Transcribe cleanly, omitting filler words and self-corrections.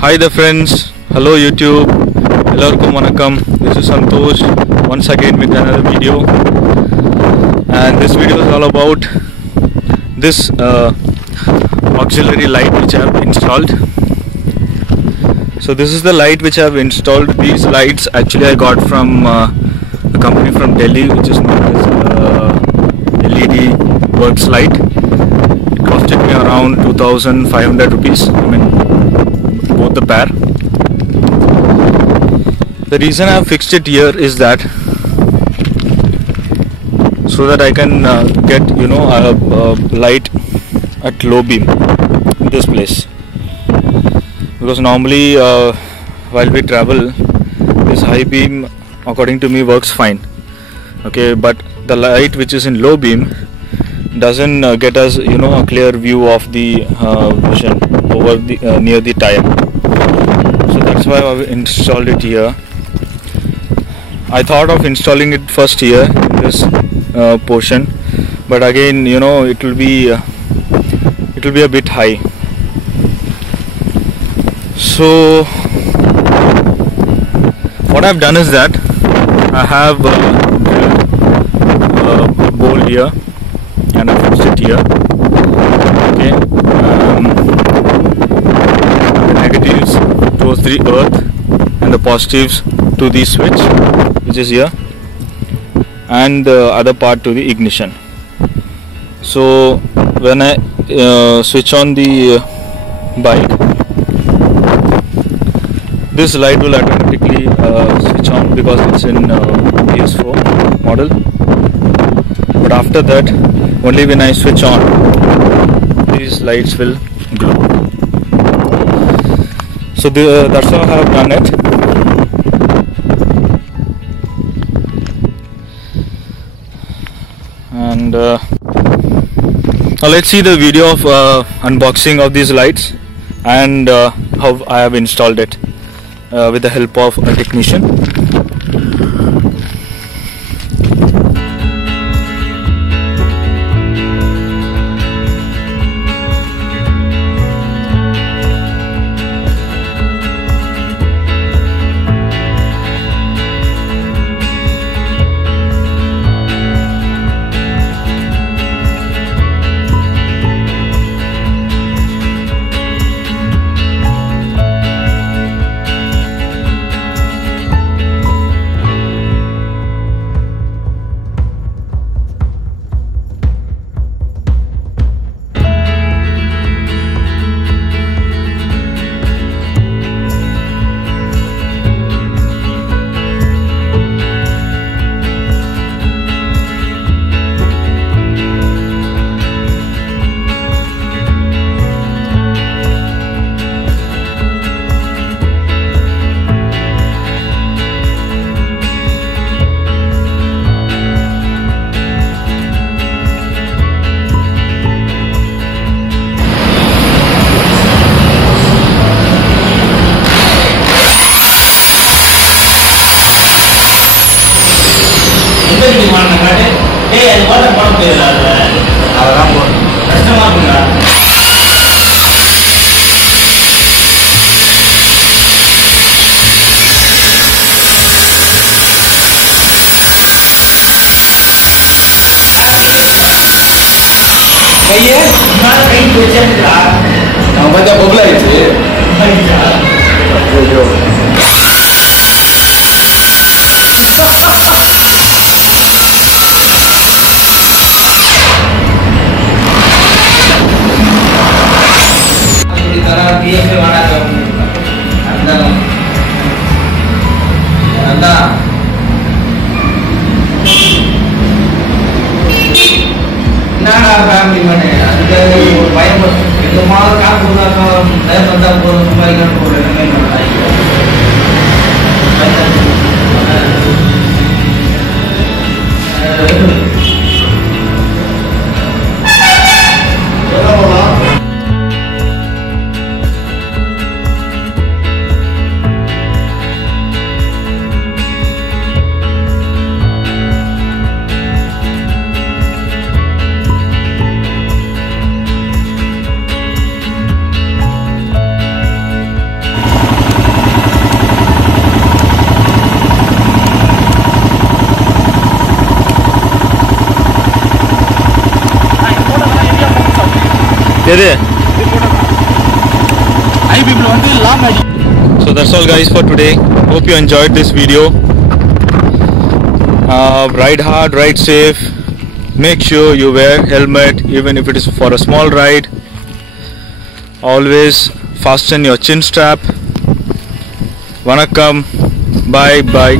Hi there friends, hello YouTube, Ellarkum Vanakkam, this is Santosh once again with another video, and this video is all about this auxiliary light which I have installed. So this is the light which I have installed. These lights actually I got from a company from Delhi which is known as LED Works Light. It costed me around 2,500 rupees. I mean, both the pair. The reason I have fixed it here is that so that I can get a light at low beam in this place, because normally while we travel this high beam according to me works fine, okay, but the light which is in low beam doesn't get us a clear view of the vision over the near the tire. So that's why I've installed it here. I thought of installing it first here in this portion, but again it will be a bit high. So what I've done is that I have a bowl here and I fixed it here. Okay, the negatives towards the earth and the positives to the switch which is here, and the other part to the ignition. So when I switch on the bike, this light will automatically switch on because it's in BS4 model, but after that only when I switch on these lights will glow. So that's how I have done it. And now let's see the video of unboxing of these lights and how I have installed it with the help of a technician. So that's all guys for today. Hope you enjoyed this video. Ride hard, ride safe. Make sure you wear helmet even if it is for a small ride. Always fasten your chin strap. Vanakkam. Bye bye.